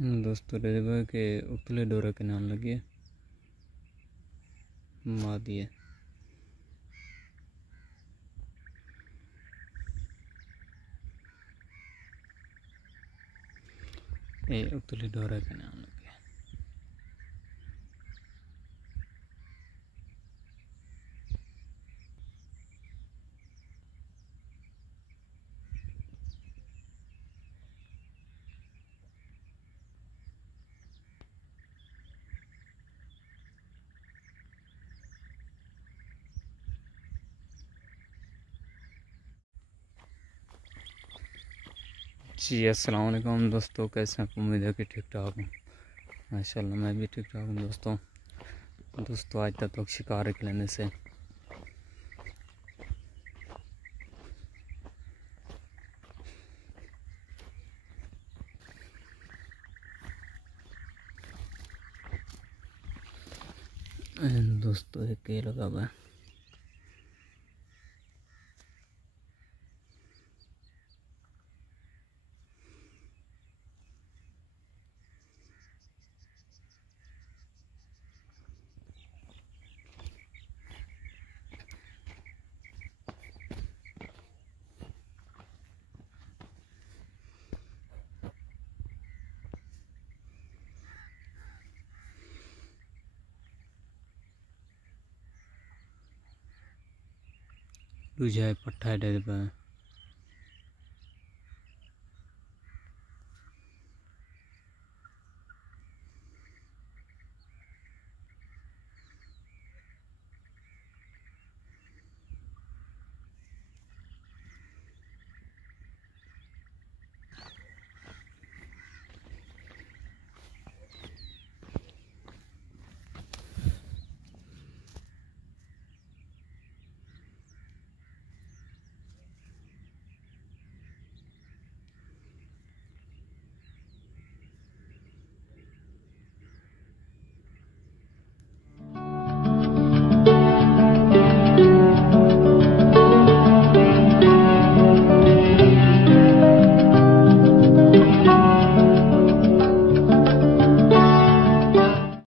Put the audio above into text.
दोस्तों रेलवे के उतले डोरे के नाम लगे मार दिए ये उतले डोरे के नाम लगे जी अस्सलाम वालेकुम दोस्तों, कैसे हैं? उम्मीद है कि ठीक ठाक हूँ। माशाल्लाह मैं भी ठीक ठाक हूँ दोस्तों आज तक तो शिकार लेने से दोस्तों एक ये लगा हुआ है। दूजा पट्टा है